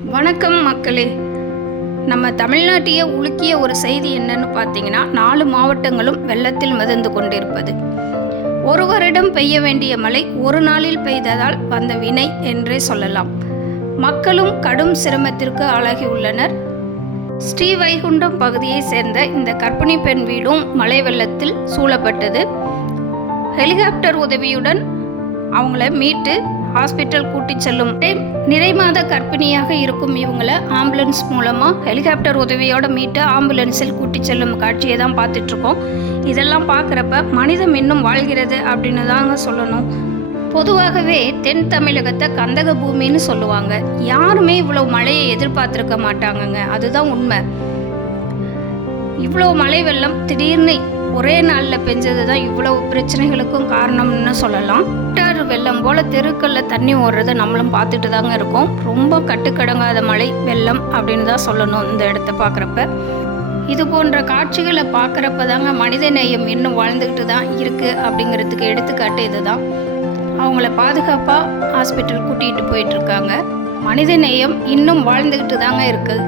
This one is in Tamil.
வணக்கம் மக்களே. நம்ம தமிழ்நாட்டையே உலுக்கிய ஒரு செய்தி என்னன்னு பார்த்தீங்கன்னா நாலு மாவட்டங்களும் வெள்ளத்தில் மிதந்து கொண்டிருப்பது. ஒரு வருடம் பெய்ய வேண்டிய மழை ஒரு நாளில் பெய்ததால் வந்த வினை என்றே சொல்லலாம். மக்களும் கடும் சிரமத்திற்கு ஆளாகியுள்ளனர் ஸ்ரீவைகுண்டம் பகுதியை சேர்ந்த இந்த கர்ப்பிணி பெண் வீடும் மழை வெள்ளத்தில் சூழப்பட்டது. ஹெலிகாப்டர் உதவியுடன் அவங்கள மீட்டு ஹாஸ்பிட்டல் கூட்டி செல்லும். நிறைமாத கர்ப்பிணியாக இருக்கும் இவங்களை ஆம்புலன்ஸ் மூலமாக ஹெலிகாப்டர் உதவியோட மீட்டு ஆம்புலன்ஸில் கூட்டி செல்லும் காட்சியை தான் பார்த்துட்ருக்கோம். இதெல்லாம் பார்க்குறப்ப மனிதம் இன்னும் வாழ்கிறது அப்படின்னு தாங்க சொல்லணும். பொதுவாகவே தென் தமிழகத்தை கந்தக பூமின்னு சொல்லுவாங்க. யாருமே இவ்வளோ மழையை எதிர்பார்த்துருக்க மாட்டாங்கங்க. அதுதான் உண்மை. இவ்வளோ மழை வெள்ளம் திடீர்னு ஒரே நாளில் பெஞ்சது தான் இவ்வளவு பிரச்சனைகளுக்கும் காரணம்னு சொல்லலாம். டார் வெள்ளம் போல் தெருக்களில் தண்ணி ஓடுறதை நம்மளும் பார்த்துட்டு தாங்க இருக்கோம். ரொம்ப கட்டுக்கடங்காத மழை வெள்ளம் அப்படின்னு தான் சொல்லணும் இந்த இடத்த பார்க்குறப்ப. இது போன்ற காட்சிகளை பார்க்குறப்ப தாங்க மனித நேயம் இன்னும் வாழ்ந்துக்கிட்டு தான் இருக்குது அப்படிங்கிறதுக்கு எடுத்துக்காட்டு இதுதான். அவங்கள பாதுகாப்பாக ஹாஸ்பிட்டல் கூட்டிகிட்டு போயிட்டுருக்காங்க மனித நேயம் இன்னும் வாழ்ந்துக்கிட்டு தாங்க இருக்குது